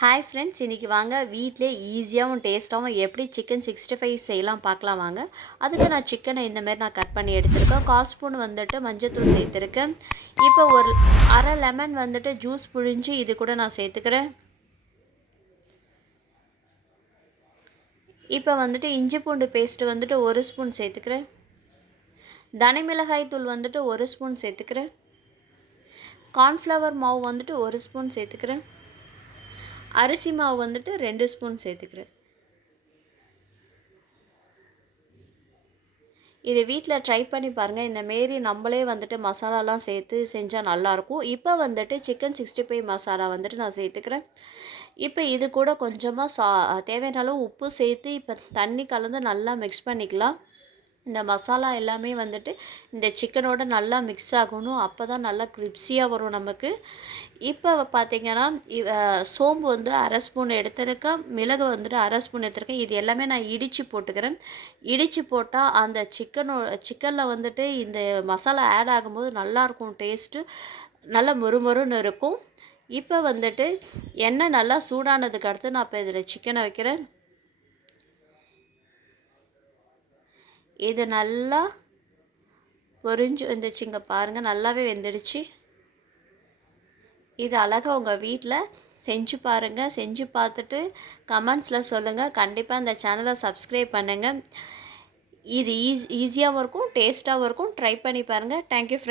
Hi friends, இன்றைக்கி வாங்க வீட்டிலே ஈஸியாகவும் டேஸ்ட்டாகவும் எப்படி சிக்கன் 65 செய்யலாம் பார்க்கலாம் வாங்க. அதுக்கு நான் சிக்கனை இந்தமாரி கட் பண்ணி எடுத்துருக்கேன். 1/4 ஸ்பூன் வந்துட்டு மஞ்சத்தூள் சேர்த்துருக்கேன். இப்போ ஒரு அரை லெமன் வந்துட்டு ஜூஸ் புழிஞ்சு இது கூட நான் சேர்த்துக்கிறேன். இப்போ வந்துட்டு இஞ்சி பூண்டு பேஸ்ட்டு வந்துட்டு 1 ஸ்பூன் சேர்த்துக்கிறேன். தனி மிளகாய் தூள் வந்துட்டு 1 ஸ்பூன் சேர்த்துக்கிறேன். கார்ன்ஃப்ளவர் மாவு வந்துட்டு 1 ஸ்பூன் சேர்த்துக்கிறேன். அரிசி மாவு வந்துட்டு 2 ஸ்பூன் சேர்த்துக்கிறேன். இது வீட்டில் ட்ரை பண்ணி பாருங்கள். இந்தமாரி நம்மளே வந்துட்டு மசாலாலாம் சேர்த்து செஞ்சால் நல்லாயிருக்கும். இப்போ வந்துட்டு சிக்கன் 65 மசாலா வந்துட்டு நான் சேர்த்துக்கிறேன். இப்போ இது கூட கொஞ்சமாக தேவையான அளவு உப்பு சேர்த்து இப்போ தண்ணி கலந்து நல்லா மிக்ஸ் பண்ணிக்கலாம். இந்த மசாலா எல்லாமே வந்துட்டு இந்த சிக்கனோட நல்லா மிக்ஸ் ஆகணும். அப்போ தான் நல்லா கிரிப்ஸியாக வரும் நமக்கு. இப்போ பார்த்திங்கன்னா சோம்பு வந்து அரை ஸ்பூன் எடுத்துருக்கேன். மிளகு வந்துட்டு அரை ஸ்பூன் எடுத்துருக்கேன். இது எல்லாமே நான் இடித்து போட்டுக்கிறேன். இடித்து போட்டால் அந்த சிக்கனில் வந்துட்டு இந்த மசாலா ஆட் ஆகும்போது நல்லாயிருக்கும். டேஸ்ட்டு நல்லா மொறுமொறுன்னு இருக்கும். இப்போ வந்துட்டு எண்ணெய் நல்லா சூடானதுக்கு அடுத்து நான் இப்போ இதில் சிக்கனை வைக்கிறேன். இது நல்லா பொரிஞ்சு வந்துச்சுங்க பாருங்கள், நல்லாவே வெந்துடுச்சு. இது அழகாக உங்கள் வீட்டில் செஞ்சு பாருங்கள். செஞ்சு பார்த்துட்டு கமெண்ட்ஸில் சொல்லுங்கள். கண்டிப்பாக இந்த சேனலை சப்ஸ்கிரைப் பண்ணுங்கள். இது ஈஸியாகவும் இருக்கும், டேஸ்ட்டாகவும் இருக்கும். ட்ரை பண்ணி பாருங்கள். Thank you friends.